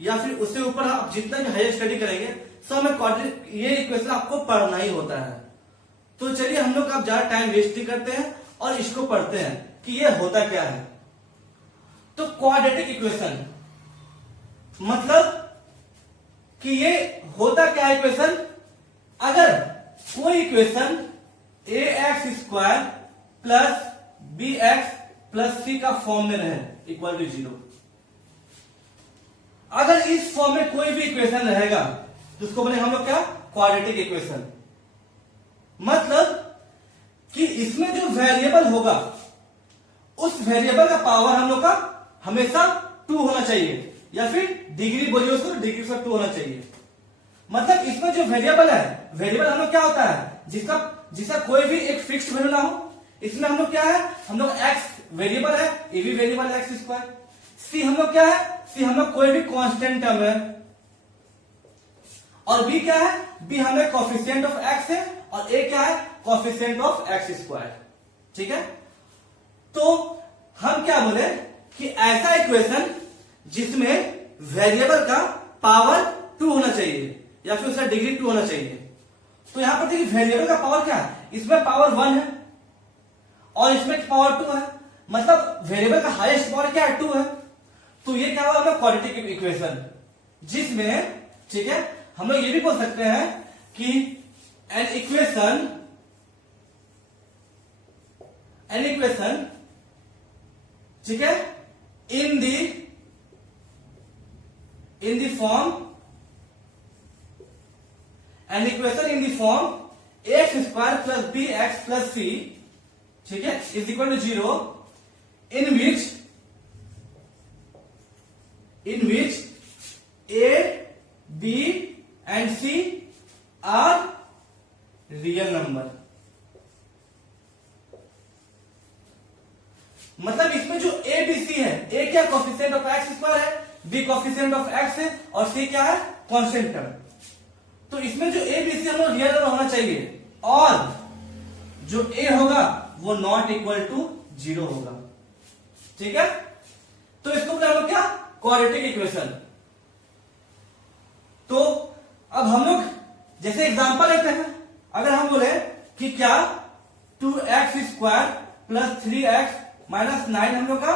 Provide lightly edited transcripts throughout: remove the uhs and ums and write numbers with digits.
या फिर उससे ऊपर आप जितना भी हायर स्टडी करेंगे सब हमें क्वाड्रेटिक ये इक्वेशन आपको पढ़ना ही होता है। तो चलिए हम लोग अब ज्यादा टाइम वेस्ट नहीं करते हैं और इसको पढ़ते हैं कि ये होता क्या है। तो क्वाड्रेटिक इक्वेशन मतलब कि ये होता क्या है इक्वेशन, अगर कोई equation ax² plus bx plus c का फॉर्म में रहे इक्वल टू 0, अगर इस फॉर्म में कोई भी इक्वेशन रहेगा तो उसको बोले हम लोग क्या, क्वाड्रेटिक इक्वेशन। मतलब कि इसमें जो वेरिएबल होगा उस वेरिएबल का पावर हम लोग का हमेशा 2 होना चाहिए, या फिर डिग्री बोलिए उसको, डिग्री से 2 होना चाहिए। मतलब इसमें जो वेरिएबल है, वेरिएबल हम लोग क्या होता है, जिसका कोई भी एक फिक्स्ड वैल्यू ना हो। इसमें हम लोग क्या है, हम लोग x वेरिएबल है, ए भी वेरिएबल है x²। c हम लोग क्या है, c हम लोग कोई भी कांस्टेंट टर्म है, और b क्या है, b हमें कोफिशिएंट ऑफ x है, और a क्या है, कोफिशिएंट ऑफ x²। ठीक है, तो हम क्या बोले कि ऐसा इक्वेशन जिसमें वेरिएबल का पावर 2 होना चाहिए या फिर उसका डिग्री 2 होना चाहिए। तो यहां पर देखिए वेरिएबल का पावर क्या है, इसमें पावर 1 है और इसमें पावर 2 है, मतलब वेरिएबल का हाईएस्ट पावर क्या है, 2 है। तो ये क्या होगा क्वाड्रेटिक इक्वेशन, जिसमें ठीक है हम लोग ये भी बोल सकते हैं कि एन इक्वेशन ठीक है in the form an equation in the form ax² plus bx plus c, ठीक है, is equal to 0 in which a b and c are real number। मतलब इसमें जो a b c है, a क्या coefficient of x² है, b coefficient of x है, और c क्या है, कांस्टेंट टर्म। तो इसमें जो a b c हम लोग रियल नंबर होना चाहिए, और जो a होगा वो नॉट इक्वल टू 0 होगा। ठीक है, तो इसको बोले हम लोग क्या, क्वाड्रेटिक इक्वेशन। तो अब हम लोग जैसे एग्जांपल लेते हैं, अगर हम बोले कि क्या 2x² प्लस 3x माइनस 9 हम लोग का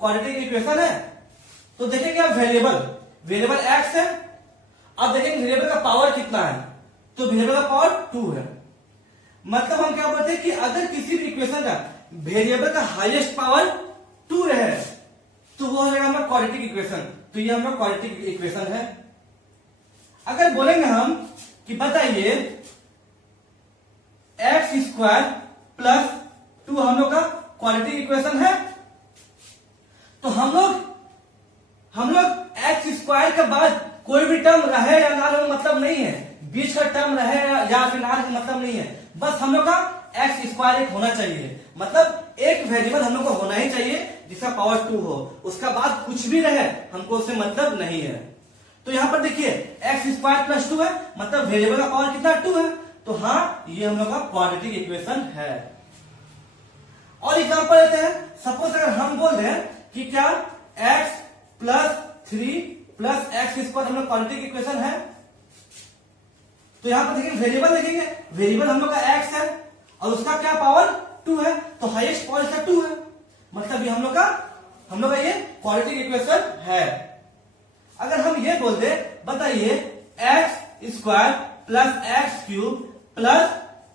क्वाड्रेटिक इक्वेशन है, तो देखेंगे अब वेरिएबल x है। अब देखेंगे वेरिएबल का पावर कितना है, तो वेरिएबल का पावर 2 है। मतलब हम क्या बोलते हैं कि अगर किसी भी इक्वेशन का वेरिएबल का हाईएस्ट पावर 2 रहे तो वो हो जाएगा हमारा क्वाड्रेटिक इक्वेशन। तो ये हमारा क्वाड्रेटिक इक्वेशन है। अगर बोलेंगे हम कि बताइए x² प्लस 2 हम लोग का क्वाड्रेटिक इक्वेशन है, तो हम लोग x² के बाद कोई भी टर्म रहे या ना रहे मतलब नहीं है, बीच का टर्म रहे या फिर ना रहे मतलब नहीं है, बस हम लोग का x² एक होना चाहिए। मतलब एक वेरिएबल हम लोग को होना ही चाहिए जिसका पावर 2 हो, उसका बाद कुछ भी रहे हमको उससे मतलब नहीं है। तो यहां पर देखिए x² प्लस 2 है, मतलब वेरिएबल का पावर कितना 2 है, तो हाँ ये हम लोग का क्वाड्रेटिक इक्वेशन है। और एग्जांपल लेते हैं, सपोज अगर हम बोल रहे हैं कि क्या x प्लस 3 प्लस x² हम लोग क्वाड्रेटिक इक्वेशन है, तो यहां पर देखिए वेरिएबल देखेंगे, वेरिएबल हम लोग का x है और उसका क्या पावर 2 है, तो हाईएस्ट पावर इसका 2 है, मतलब ये हम लोग का ये क्वाड्रेटिक इक्वेशन है। अगर हम ये बोल दे बताइए x² plus x³ plus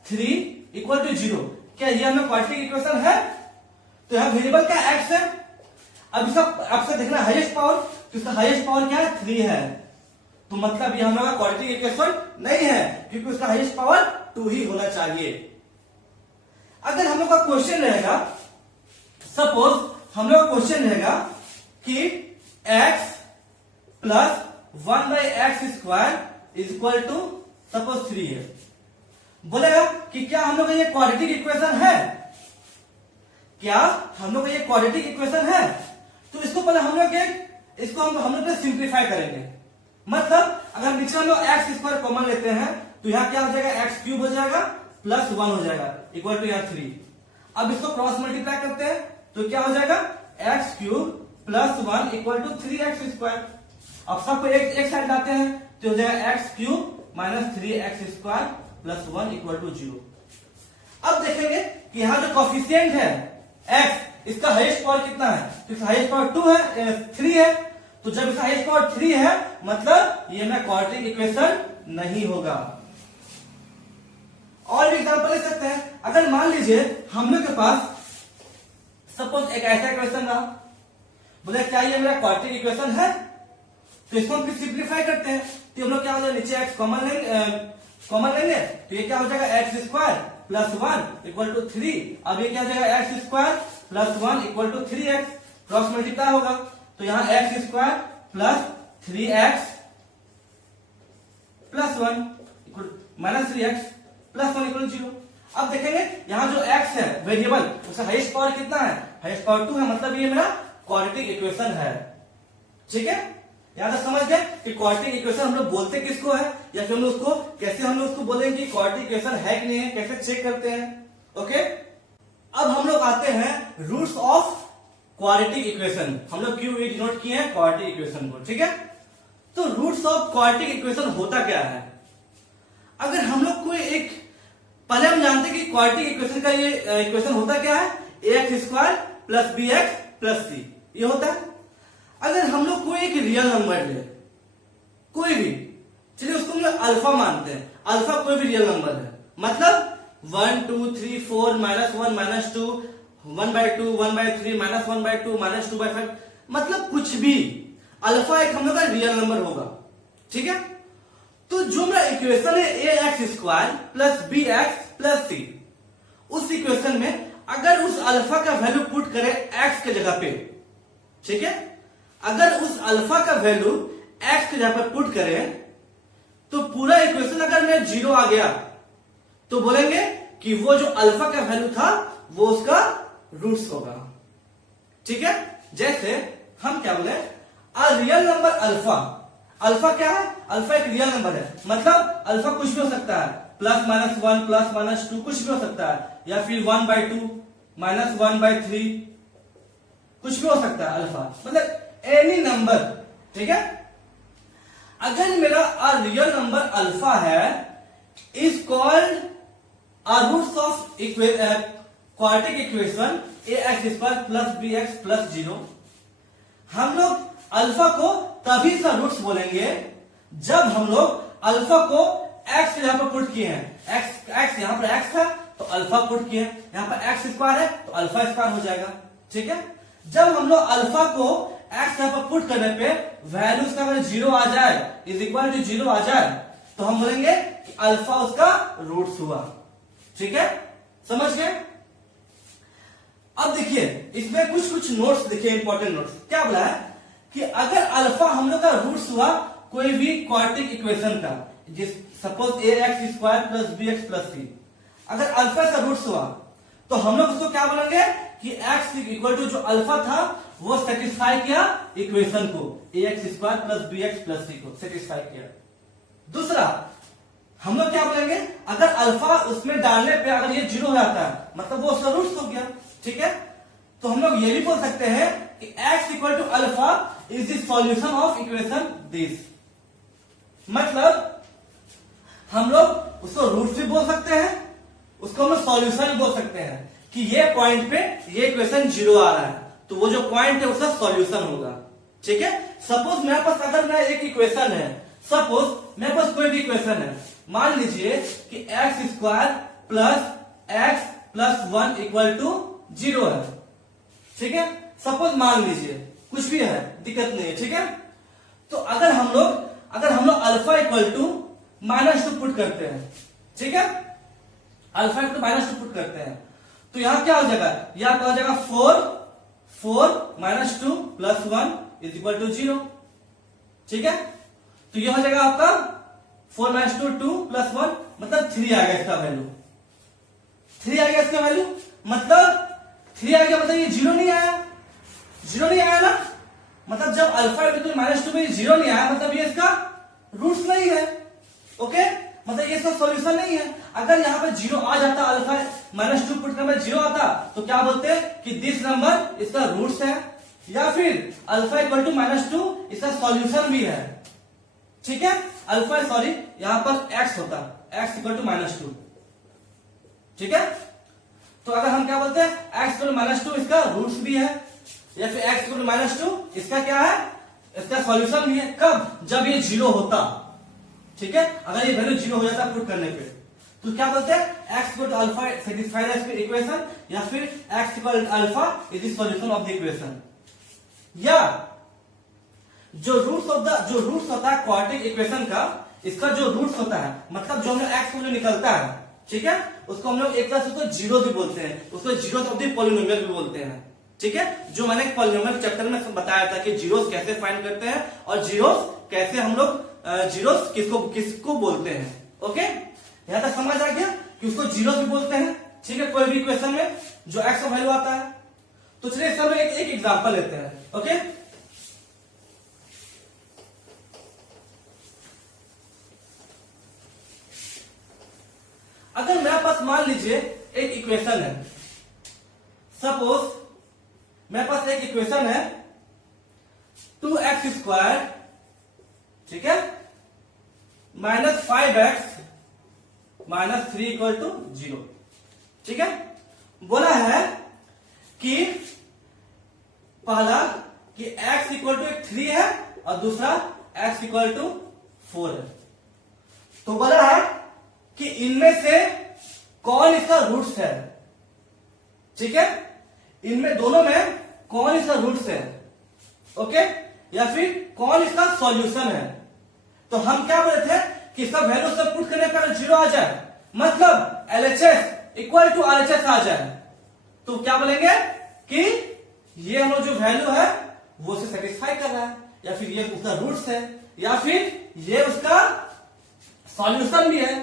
3 equal to 0, क्या ये हमें क्वाड्रेटिक इक्वेशन है, तो यहां वेरिएबल क्या x है। अब इसका आपसे देखना हाईएस्ट पावर, तो इसका हाईएस्ट पावर क्या है 3 है, तो मतलब ये हम लोग का क्वाड्रेटिक इक्वेशन नहीं है, क्योंकि उसका हाईएस्ट पावर 2 ही होना चाहिए। अगर हम लोग का क्वेश्चन रहेगा, सपोज हम लोग का क्वेश्चन रहेगा कि x plus 1/x² is equal to suppose 3 है, बोलेगा कि क्या हम लोग का ये क्वाड्रेटिक इक्वेशन है, क्या हम लोग का ये क्वाड्रेटिक इक्वेशन है। तो इसको पहले हम लोग सिंप्लीफाई करेंगे। मतलब अगर नीचे हम लोग x² कॉमन लेते हैं तो यहाँ क्या हो जाएगा, x³ हो जाएगा प्लस 1 हो जाएगा इक्वल टू यहाँ 3। अब इसको क्रॉस मल्टीप्लाई करते हैं तो क्या हो जाएगा, x³ plus 1 equal to 3x²। अब सबको एक साइड लाते हैं तो हो जाएगा x cube minus 3x² plus 1 equal to 0। अब देखेंगे कि यहाँ जो कॉफिशिएंट है x, इसका हाईएस्ट पावर कितना है, तो इसका हाईएस्ट पावर 2 है 3 है, तो जब इसका हाईएस्ट पावर 3 है मतलब ये मेरा क्वाड्रेटिक इक्वेशन नहीं होगा। और भी एग्जांपल ले सकते हैं, अगर मान लीजिए हम लोग के पास सपोज एक ऐसा इक्वेशन रहा, बोले क्या ये मेरा क्वाड्रेटिक इक्वेशन है, तो इसको हम सिंप्लीफाई करते हैं तो हम लोग क्या हो जाएगा, नीचे x कॉमन लेंगे तो ये क्या हो जाएगा x² प्लस 1 इक्वल टू 3। अब ये क्या हो जाएगा x² plus 1 equal to 3x, cross multiply होगा तो यहाँ x² plus 3x plus 1 minus 3x plus 1 equal 0। अब देखेंगे यहाँ जो x है वेरिएबल, उसका हाईएस्ट पावर कितना है, हाईएस्ट पावर 2 है, मतलब ये मेरा क्वाड्रेटिक इक्वेशन है। ठीक है, यहां तक समझ गए कि क्वाड्रेटिक इक्वेशन हम लोग बोलते किसको है, या फिर हम लोग उसको कैसे हम लोग उसको बोलेंगे कि क्वाड्रेटिक इक्वेशन है कि नहीं है, कैसे चेक करते हैं। ओके, अब हम लोग आते हैं रूट्स ऑफ क्वाड्रेटिक इक्वेशन। हम लोग क्यों डिनोट किए हैं क्वाड्रेटिक इक्वेशन को। ठीक है, तो रूट्स ऑफ क्वाड्रेटिक इक्वेशन होता क्या है, अगर हम लोग कोई एक, पहले हम जानते हैं कि क्वाड्रेटिक इक्वेशन का ये इक्वेशन होता क्या है, ax² plus bx plus c, ये होता है। अगर हम लोग कोई एक रियल नंबर ले, कोई भी, चलिए उसको हम लोग अल्फा मानते हैं, अल्फा कोई भी रियल नंबर है, मतलब 1 2 3 4 -1 -2 1/2 1/3 -1/2 -2/5, मतलब कुछ भी अल्फा एक हम लोग का रियल नंबर होगा। ठीक है, तो जो मेरा इक्वेशन है ax² plus bx plus c, उस इक्वेशन में अगर उस अल्फा का वैल्यू पुट करें x के जगह पे, ठीक है, अगर उस अल्फा का वैल्यू x के जगह पर पुट करें तो पूरा इक्वेशन अगर में 0 आ गया तो बोलेंगे कि वो जो अल्फा का वैल्यू था वो उसका रूट्स होगा। ठीक है, जैसे हम क्या बोले, अ रियल नंबर अल्फा, अल्फा क्या है, अल्फा एक रियल नंबर है, मतलब अल्फा कुछ भी हो सकता है, +-1 +-2 कुछ भी हो सकता है, या फिर 1/2 -1/3 कुछ भी हो सकता है अल्फा, मतलब एनी नंबर। ठीक है, अगर मेरा अ रियल नंबर अल्फा है is called a roots of quadratic equation ax² plus bx plus 0। हम लोग अल्फा को तभी सा रूट्स बोलेंगे जब हम लोग अल्फा को x के यहां पर पुट किए हैं, x यहां पर x था तो अल्फा पुट किए, यहां पर x² है तो अल्फा² हो जाएगा। ठीक है, जब हम लोग अल्फा को x यहां पर पुट करने पे वैल्यू उसका अगर 0 आ जाए, इज इक्वल टू 0 आ जाए, तो हम बोलेंगे कि अल्फा उसका रूट्स हुआ। ठीक है, समझ गए। अब देखिए इसमें कुछ कुछ नोट्स लिखे, इंपॉर्टेंट नोट्स। क्या बोला है कि अगर अल्फा हम लोग का रूट्स हुआ कोई भी क्वाड्रेटिक इक्वेशन का, जिस suppose ax² plus bx plus c, अगर अल्फा का रूट्स हुआ तो हम लोग उसको क्या बोलेंगे कि x इक्वल टू जो अल्फा था वो सेटिस्फाई किया इक्वेशन को, ax² plus bx plus c को सेटिस्फाई किया। दूसरा हम लोग क्या बोलेंगे, अगर अल्फा उसमें डालने पे अगर ये 0 हो जाता है मतलब वो उसका रूट्स हो गया। ठीक है, तो हम लोग ये भी बोल सकते हैं कि x equal to alpha is the solution of equation this, मतलब हम लोग उसको रूट्स भी बोल सकते हैं, उसको हम लोग सॉल्यूशन भी बोल सकते हैं कि ये पॉइंट पे ये इक्वेशन 0 आ रहा है तो वो जो पॉइंट है उसका सॉल्यूशन होगा। ठीक है, सपोज मेरे पास अगर मेरा एक इक्वेशन है, सपोज मेरे पास कोई भी इक्वेशन है, मान लीजिए कि x² plus x plus 1 equal to 0 है। ठीक है, सपोज मान लीजिए कुछ भी है, दिक्कत नहीं है। ठीक है, तो अगर हम लोग अल्फा इक्वल टू -2 पुट करते हैं, ठीक है, अल्फा इक्वल टू -2 पुट करते हैं तो यहां क्या हो जाएगा, यहां क्या हो जाएगा 4 -2 प्लस 1 इज इक्वल टू 0। ठीक है, तो यह हो जाएगा आपका 4 -2 2 प्लस 1 मतलब 3 आ गया इसका वैल्यू, 3 आ गया इसका वैल्यू, मतलब 3 आ गया, मतलब ये 0 नहीं आया, 0 नहीं आया ना, मतलब जब अल्फा इक्वल -2 में 0 नहीं आया मतलब ये इसका रूट्स नहीं है। ओके, मतलब ये इसका सॉल्यूशन नहीं है। अगर यहाँ पे 0 आ जाता, अल्फा -2 पुट करने में 0 आता तो क्या बोलते हैं कि दिस नंबर इसका रूट्स है, या फिर अल्फा इक्वल टू -2 इसका सॉल्यूशन भी है। ठीक है, अल्फा सॉरी यहां पर एक्स होता है, एक्स इक्वल टू -2। ठीक है, तो अगर हम क्या बोलते हैं एक्स इक्वल टू -2 इसका रूट्स भी है, या फिर एक्स इक्वल टू -2 इसका क्या है, इसका सॉल्यूशन भी है। कब? जब ये 0 होता। ठीक है, अगर ये वैल्यू 0 हो जाता पुट करने पे तो क्या बोलते हैं x equal to alpha satisfies the equation, या फिर x equal to alpha is the solution of the equation. या जो रूट्स होता है क्वाड्रेटिक इक्वेशन का, इसका जो रूट्स होता है मतलब जो हम लोग एक्स जो निकलता है, ठीक है, उसको हम लोग एक तरह से उसको जीरो भी बोलते हैं, उसको जीरो ऑफ द पॉलिनोमियल भी बोलते हैं। ठीक है, जो मैंने पॉलिनोमियल चैप्टर में बताया था कि जीरोस कैसे फाइंड करते हैं और जीरोस कैसे हम लोग जीरोस किसको बोलते हैं। ओके, यहां तक समझ आ गया कि उसको जीरोस भी बोलते हैं। ठीक है, कोई भी इक्वेशन में जो एक्स का वैल्यू आता है। तो चलिए इसका एक एग्जांपल लेते हैं। ओके, अगर मेरे पास मान लीजिए एक इक्वेशन है, सपोज मेरे पास एक इक्वेशन है 2x², ठीक है, -5x -3 = 0। ठीक है, बोला है कि पहला कि x = 3 है और दूसरा x = 4 है। तो बोला है कि इनमें से कौन इसका रूट्स है। ठीक है, इनमें दोनों में कौन इसका रूट्स है, ओके, या फिर कौन इसका सॉल्यूशन है। तो हम क्या बोले थे कि इसका वैल्यू सब पुट करने पर 0 आ जाए, मतलब LHS इक्वल टू RHS आ जाए, तो क्या बोलेंगे कि ये हम लोग जो वैल्यू है वो उसे सेटिस्फाई कर रहा है, या फिर ये उसका रूट्स है, या फिर ये उसका सॉल्यूशन भी है।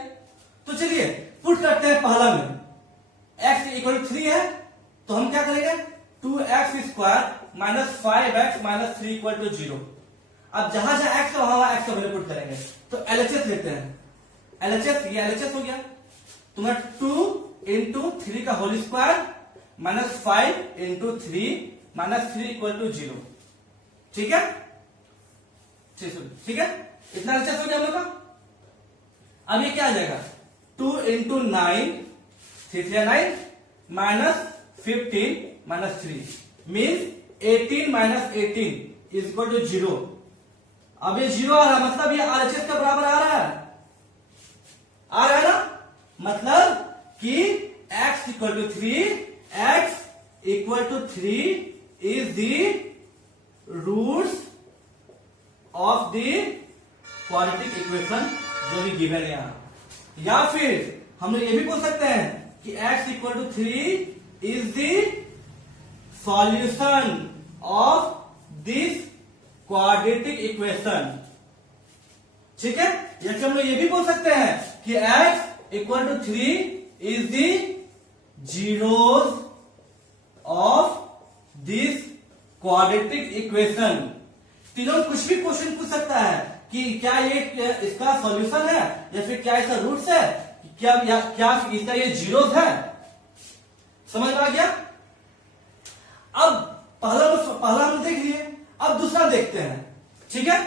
तो चलिए पुट करते हैं पहला में, x = 3 है तो हम क्या करेंगे 2x² -5x -3 = 0। अब जहां जहां x है वहां x का वैल्यू पुट करेंगे। तो LHS लेते हैं, LHS ये LHS हो गया, तो मैं 2 × 3 का होल स्क्वायर -5 × 3 -3 = 0। ठीक है, ठीक है, इतना LHS हो गया हम लोग का। अब ये क्या आ जाएगा 2 × 9 3 3 9 -15 -3 मीन्स 18 -18 = 0। अब ये 0 आ रहा है, मतलब ये RHS का बराबर आ रहा है ना, मतलब कि x = 3, x = 3 is the roots of the quadratic equation जो भी गिवन है यहां। या फिर हम लोग ये भी बोल सकते हैं कि x = 3 is the solution of this quadratic equation। ठीक है, या फिर हम लोग ये भी बोल सकते हैं कि x = 3 is the zeros of this quadratic equation। तीनों कुछ भी क्वेश्चन पूछ सकता है कि क्या ये इसका सॉल्यूशन है, या फिर क्या इसका रूट्स है, क्या इसका ये जीरोस है। समझ में आ गया। अब पहला हम देख लिए, अब दूसरा देखते हैं। ठीक है,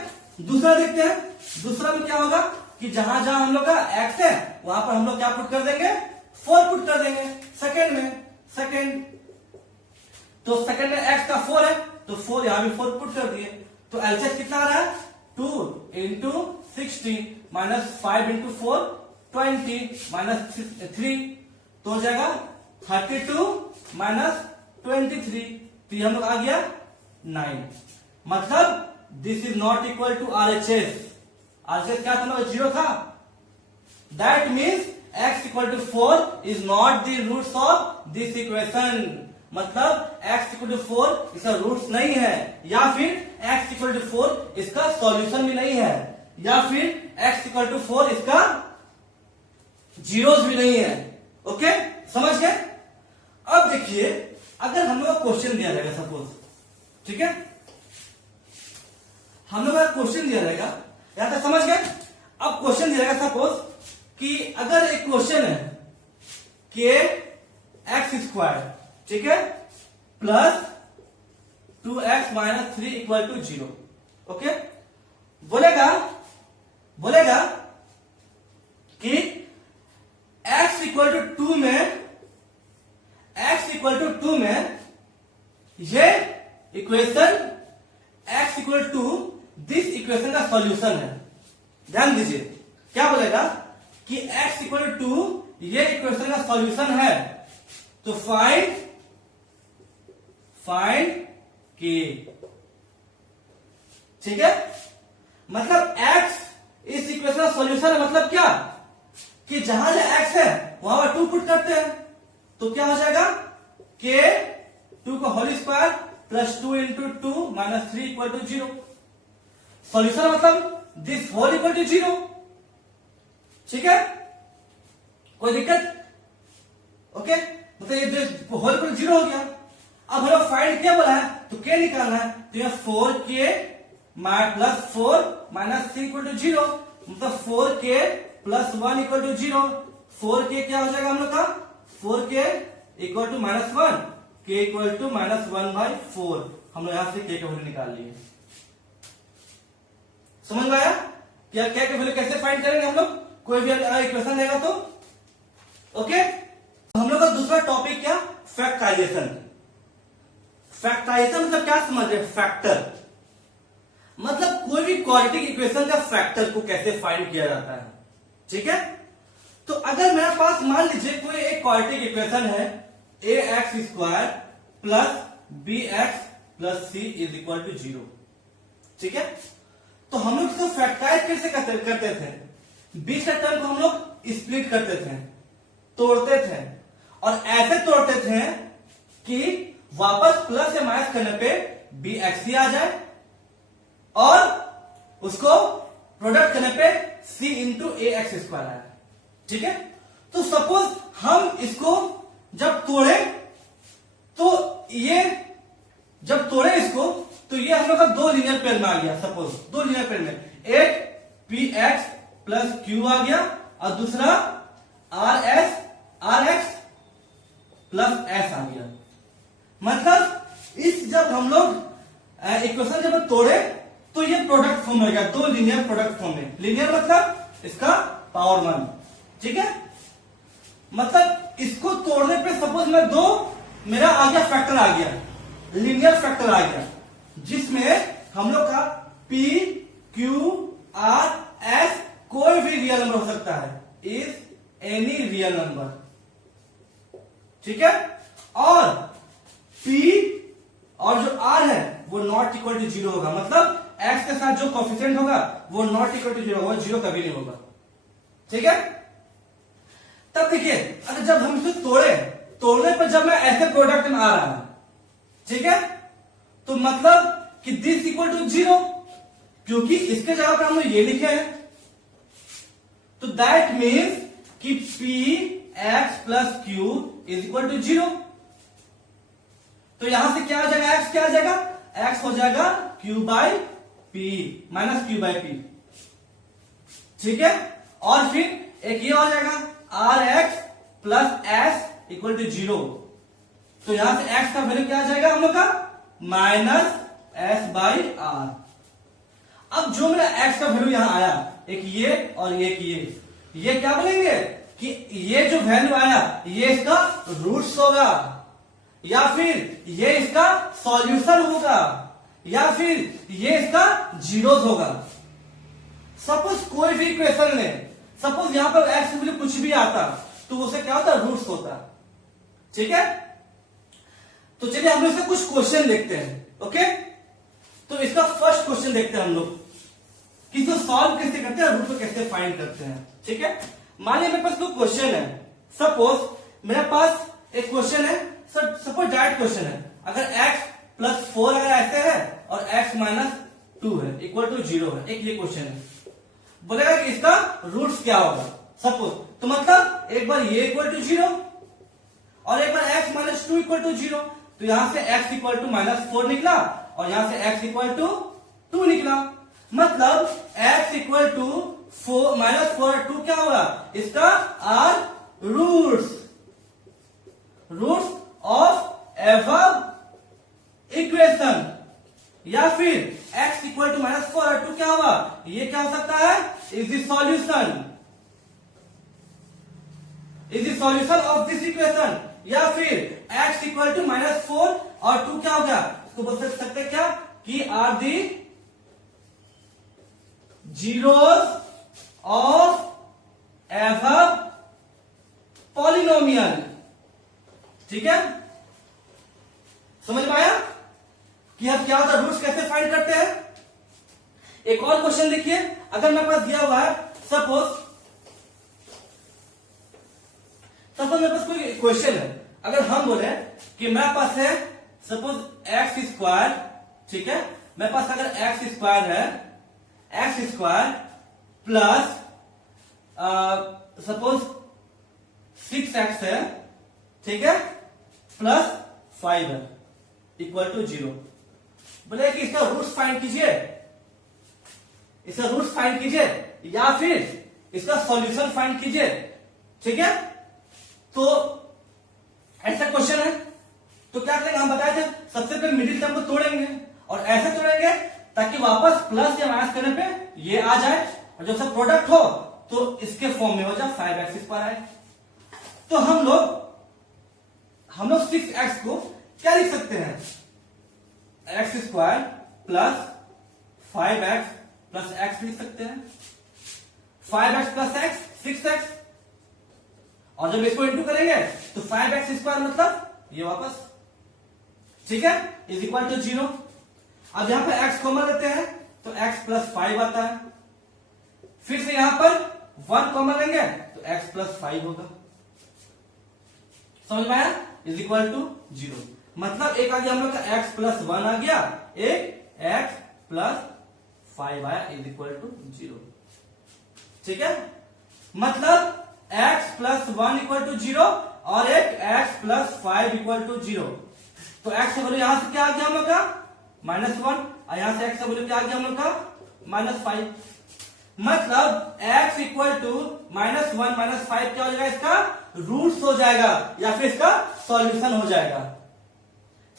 दूसरा देखते हैं। दूसरा में क्या होगा कि जहां जहां हम लोग का x है वहां पर हम लोग क्या पुट कर देंगे 4 पुट कर देंगे। सेकंड तो सेकंड में x का 4 है तो 4 यहां भी 4 पुट कर दिए। तो LHS कितना आ रहा है 2 × 60 -5 × 4 20 -3 तो हो जाएगा 32 -23, तो ये हम लोग आ गया 9। मतलब this is not equal to RHS। RHS क्या था, 0 था। That means x = 4 is not the roots of this equation. मतलब x = 4 इसका रूट्स नहीं है, या फिर x = 4 इसका सॉल्यूशन भी नहीं है, या फिर x = 4 इसका जीरोस भी नहीं है। ओके, समझ गए। अब देखिए अगर हम लोग क्वेश्चन दिया रहेगा सपोज, ठीक है, हम लोग का क्वेश्चन दिया रहेगा, यहां तक समझ गए। अब क्वेश्चन दिया रहेगा सपोज कि अगर एक क्वेश्चन है k x², ठीक है, plus 2x minus 3 equal to 0। Okay, बोलेगा कि x इक्वल टू 2 में ये equation x equal to this equation का सॉल्यूशन है। ध्यान दीजिए, क्या बोलेगा कि x इक्वल टू ये इक्वेशन का सॉल्यूशन है, तो फाइंड k। ठीक है, मतलब x इस इक्वेशन का सॉल्यूशन है, मतलब क्या कि जहां x है वहां पर 2 पुट करते हैं, तो क्या हो जाएगा k 2 का whole square plus 2 into 2 minus 3 equal to 0। Solution मतलब दिस होल इक्वल टू 0। ठीक है, कोई दिक्कत? ओके, मतलब ये होल इक्वल टू 0 हो गया। अब हमें फाइंड क्या बोला है, तो k निकालना है, तो यह 4k plus 4 minus 3 equal to 0, मतलब 4k plus 1 equal to 0। 4k क्या हो जाएगा हम लोग का, 4k equal to minus 1, k equal to minus 1/4। हम लोग यहां से k का वैल्यू निकाल लिए। समझ में आया क्या k का वैल्यू कैसे फाइंड करेंगे हम लोग, कोई भी इक्वेशन देगा तो। ओके, हम लोग का दूसरा टॉपिक क्या, फैक्टराइजेशन। फैक्टराइजेशन मतलब क्या समझ रहे, फैक्टर मतलब कोई भी क्वाड्रेटिक इक्वेशन का फैक्टर को कैसे फाइंड किया जाता है। ठीक है, तो अगर मेरे पास मान लीजिए कोई एक क्वाड्रेटिक इक्वेशन है, ax square plus bx plus c is equal to 0। ठीक है, तो हम लोग इसको फैक्टराइज कैसे करते थे, बीच का टर्म को हम लोग स्प्लिट करते थे, तोड़ते थे, और ऐसे तोड़ते थे कि वापस प्लस या माइनस करने पे bx ही आ जाए, और उसको प्रोडक्ट करने पे c इंटू ax स्क्वायर आए। ठीक है, तो सपोज हम इसको जब तोड़े, तो ये जब तोड़े इसको, तो ये हम लोग का दो लीनियर पेयर में आ गया। सपोज दो लीनियर पेयर में एक px प्लस q आ गया, और दूसरा rx प्लस s आ गया। मतलब इस जब हम लोग इक्वेशन जब तोड़े, तो ये प्रोडक्ट फॉर्म हो गया, दो लीनियर प्रोडक्ट फॉर्म में। लीनियर मतलब इसका पावर 1। ठीक है, मतलब इसको तोड़ने पे सपोज मैं दो, मेरा आ गया फैक्टर आ गया, लीनियर फैक्टर आ गया, जिसमें हम लोग का p q r s कोई भी रियल नंबर हो सकता है, इज एनी रियल नंबर। ठीक है, और p और जो r है वो नॉट इक्वल टू 0 होगा, मतलब x के साथ जो कोफिशिएंट होगा वो नॉट इक्वल टू 0 होगा, 0 कभी नहीं होगा। ठीक है, तब देखिए अगर जब हम इसे तोड़ने पर जब मैं ऐसे प्रोडक्ट में आ रहा है, ठीक है, तो मतलब कि दिस इक्वल टू 0, क्योंकि इसके जगह पर हम लोग ये लिखे हैं, तो दैट मीन्स कि p x plus q is equal to 0। तो यहां से क्या हो जाएगा, x क्या आ जाएगा, x हो जाएगा q by p minus q by p। ठीक है, और फिर एक ये हो जाएगा rx plus s equal to 0। तो यहां से x का वैल्यू क्या आ जाएगा हम लोग का, माइनस s बाई r। अब जो मेरा x का वैल्यू यहां आया, एक ये और एक ये क्या बोलेंगे कि ये जो वैल्यू आया ये इसका रूट्स होगा, या फिर ये इसका सॉल्यूशन होगा, या फिर ये इसका जीरोस होगा। सपोज कोई भी इक्वेशन ले, सपोज यहां पर x वैल्यू कुछ भी आता, तो उसे क्या होता, रूट्स होता। ठीक है, तो चलिए हम लोग इसका कुछ क्वेश्चन देखते हैं। ओके, तो इसका फर्स्ट क्वेश्चन देखते हैं हम लोग कि इसको सॉल्व कैसे करते हैं, रूट को कैसे फाइंड करते हैं। ठीक है, मान लीजिए मेरे पास कोई क्वेश्चन है, सपोज मेरे पास एक क्वेश्चन है, सपोज डायरेक्ट क्वेश्चन है, अगर x प्लस 4 अगर ऐसे है और x माइनस 2 है इक्वल टू 0 है, एक ये क्वेश्चन है, बोलेगा कि इसका रूट्स क्या होगा सपोज, तो मतलब एक बार ये इक्वल टू 0 और एक बार x माइनस 2 इक्वल टू 0, तो यहां से x इक्वल टू माइनस 4 निकला और यहां से x इक्वल टू 2 निकला, मतलब x इक्वल टू 4 माइनस 4 और 2 क्या होगा, इसका are roots of ever equation. है, is the solution, is the solution of this equation. या फिर x इक्वल टू -4 और 2 क्या हो गया, इसको बोल सकते हैं क्या कि are the zeros of ever polynomial. ठीक है, समझ में आया कि हम क्या होता है, रूट्स कैसे फाइंड करते हैं। एक और क्वेश्चन देखिए, अगर मेरे पास दिया हुआ है सपोज मेरे पास कोई क्वेश्चन है, अगर हम बोले कि मेरे पास है सपोज एक्स स्क्वायर, ठीक है, मेरे पास अगर एक्स स्क्वायर है, x square plus suppose 6x है, ठीक है, प्लस 5 है इक्वल टू 0। बोले कि इसका रूट्स फाइंड कीजिए, इसका रूट्स फाइंड कीजिए या फिर इसका सॉल्यूशन फाइंड कीजिए। ठीक है, तो ऐसा क्वेश्चन है तो क्या करेंगे, हम बताए थे सबसे पहले मिडिल टर्म को तोड़ेंगे और ऐसे तोड़ेंगे ताकि वापस प्लस या माइनस करने पे ये आ जाए, और जब सब प्रोडक्ट हो तो इसके फॉर्म में हो जाए 5x पर आए। तो हम लोग 6x को क्या लिख सकते हैं, x square plus 5x plus x लिख सकते हैं, 5x प्लस x 6x, और जब इसको इंटू करेंगे तो 5x स्क्वायर मतलब ये वापस, ठीक है, इज इक्वल टू 0। अब यहां पर x कॉमन लेते हैं तो x प्लस 5 आता है, फिर से यहां पर 1 कॉमन लेंगे तो x प्लस 5 होगा। समझ में आया, इज इक्वल टू 0। मतलब एक आ गया हम लोग का x प्लस 1 आ गया, एक x प्लस 5 आया, इज इक्वल टू 0। ठीक है, मतलब x प्लस 1 इक्वल टू 0 और एक x प्लस 5 इक्वल टू 0। तो x का वैल्यू यहां से क्या आ गया हम लोग का -1, और यहां से x का वैल्यू क्या आ गया हम लोग का -5। मतलब x इक्वल टू -1 -5 क्या हो जाएगा, इसका रूट्स हो जाएगा या फिर इसका सॉल्यूशन हो जाएगा।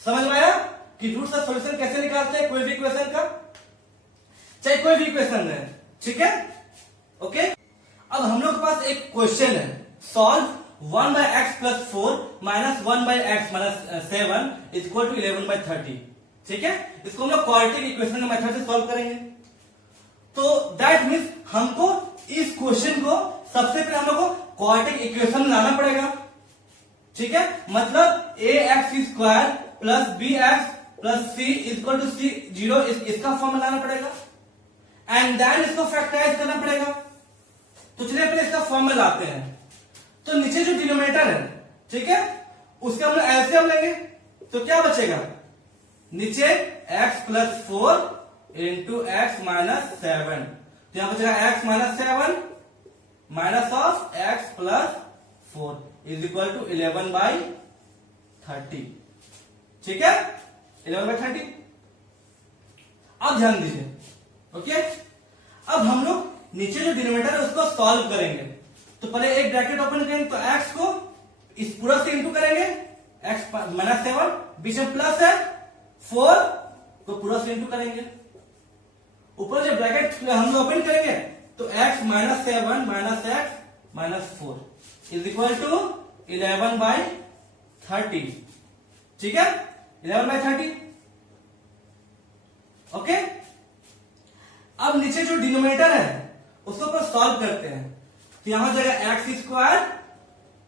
समझ में आया कि रूट्स का सॉल्यूशन कैसे निकालते हैं कोई भी इक्वेशन का, चाहे कोई भी इक्वेशन है। ठीक है, ओके। अब हम लोग के पास एक क्वेश्चन है, solve 1/x plus 4 minus 1/x minus 7 is equal to 11/30। ठीक है, इसको हम लोग क्वाड्रेटिक इक्वेशन के मेथड से सॉल्व करेंगे। तो दैट मीन्स हमको इस क्वेश्चन को सबसे पहले हम लोग को क्वाड्रेटिक इक्वेशन में लाना पड़ेगा। ठीक है, मतलब ax square plus bx plus c is equal to 0 इसका फॉर्म लाना पड़ेगा, एंड देन इसको फैक्टराइज करना पड़ेगा। तो चलिए पहले इसका फॉर्म में लाते हैं। तो नीचे जो डिनोमिनेटर है, ठीक है, उसके हम एलसीएम लेंगे तो क्या बचेगा, नीचे x plus 4 into x minus 7, तो यहां बचेगा x minus 7 minus of x plus 4 is equal to 11/30। ठीक है, 11/30। अब ध्यान दीजिए, ओके। अब हम लोग नीचे जो डिनोमिनेटर है उसको सॉल्व करेंगे। तो पहले एक ब्रैकेट ओपन करेंगे तो x को इस पूरा से इंटू करेंगे, x माइनस 7 बीच में प्लस है 4 को पूरा से इंटू करेंगे, ऊपर जो ब्रैकेट हम लोग ओपन करेंगे तो x minus 7 minus x minus 4 is equal to 11/30। ठीक है, 11/30। ओके। अब नीचे जो डिनोमिनेटर है उसको पर सॉल्व करते हैं। तो यहां जाएगा x square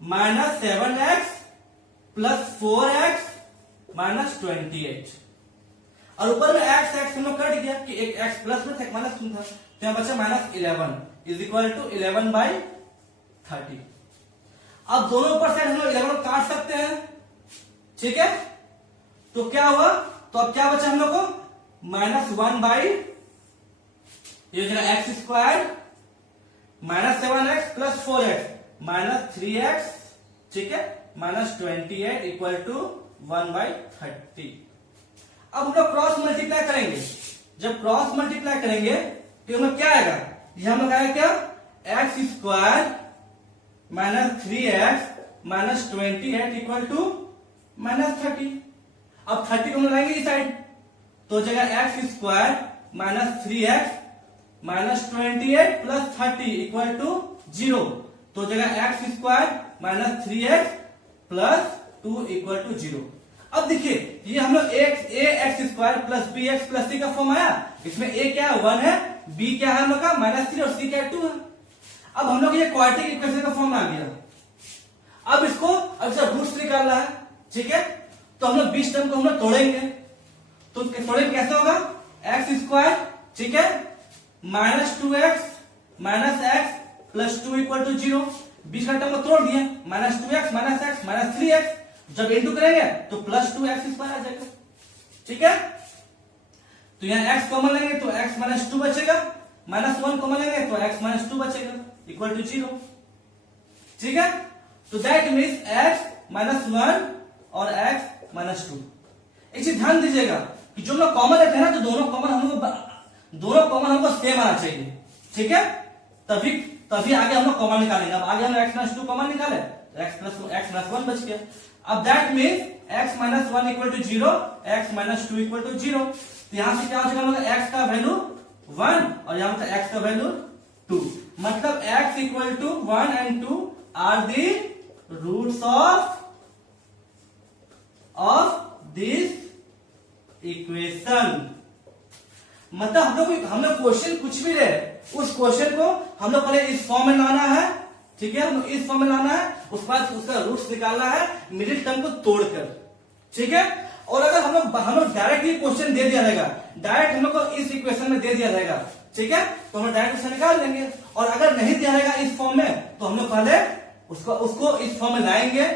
minus 7x plus 4x minus 28, और ऊपर में x हम लोग कट गया कि एक x प्लस में था एक माइनस था, तो यहां बचा -11 इज इक्वल टू 11/30। अब दोनों ऊपर साइड हम लोग 11 काट सकते हैं। ठीक है, तो क्या हुआ, तो अब क्या बचा हम लोग को -1 ये जगह x square minus 7x plus 4x minus 3x, ठीक है, माइनस 28 इक्वल टू 1/30। अब हम लोग क्रॉस मल्टीप्लाई करेंगे। जब क्रॉस मल्टीप्लाई करेंगे तो हम लोग क्या आएगा, ये हम लोग आएगा क्या, x square minus 3x minus 28 equal to -30। अब 30 को हम लाएंगे इस साइड, तो जगह x square minus 3x minus 28 plus 30 equal to 0। तो जगह x square minus 3x plus 2 equal to 0। अब देखिए ये हम लोग a x square plus b x plus c का फॉर्म आया। इसमें ए क्या है 1 है, बी क्या है हम लोग का -3 और सी क्या है 2 है। अब हम लोग ये क्वाड्रेटिक इक्वेशन का फॉर्म आ गया। अब इसका रूट्स निकालना है, ठीक है। तो हम लोग 20 टर्म को हम लोग तोड़ेंगे। तो तोड़ेंगे कैसे होगा, एक्स स्क्वायर, ठीक है, minus 2x minus x plus 2 equal to 0। 20 का टर्म को तोड़ दिए, minus 2x minus x minus 3x। जब इंटू करेंगे तो प्लस 2x स्क्वायर आ जाएगा, ठीक है। तो यहाँ x कॉमन लेंगे तो x माइनस 2 बचेगा, -1 कॉमन लेंगे तो x माइनस 2 बचेगा इक्वल टू 0, ठीक है। तो दैट मीन्स x माइनस 1 और x माइनस 2। एक चीज ध्यान दीजिएगा कि जो लोग कॉमन लेते हैं ना, तो दोनों कॉमन हमको सेम आना चाहिए, ठीक है। तभी आगे हम लोग कॉमन निकालेंगे। अब आगे हम x माइनस 2 कॉमन निकाले तो x माइनस 1 बच गया। अब that means x minus 1 equal to 0, x minus 2 equal to 0। तो यहां से क्या हो जाएगा, मतलब x का वैल्यू 1 और यहां पर x का वैल्यू 2। मतलब x equal to 1 and 2 are the roots of this equation. मतलब हम लोग क्वेश्चन कुछ भी रहे, उस क्वेश्चन को हम लोग पहले इस फॉर्म में लाना है, ठीक है। इस फॉर्म में लाना है, उसके बाद उसका रूट्स निकालना है मिडिल टर्म को तोड़कर, ठीक है। और अगर हम लोग डायरेक्ट ये क्वेश्चन दे दिया रहेगा, डायरेक्ट हम लोग को इस इक्वेशन में दे दिया रहेगा, ठीक है, तो हम डायरेक्ट उससे निकाल लेंगे। और अगर नहीं दिया रहेगा इस फॉर्म में तो हम लोग पहले उसको इस फॉर्म में लाएंगे,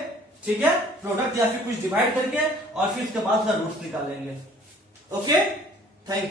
ठीक है, प्रोडक्ट या फिर कुछ डिवाइड करके, और फिर उसके बाद उसका रूट्स निकालेंगे। Okay, thank you.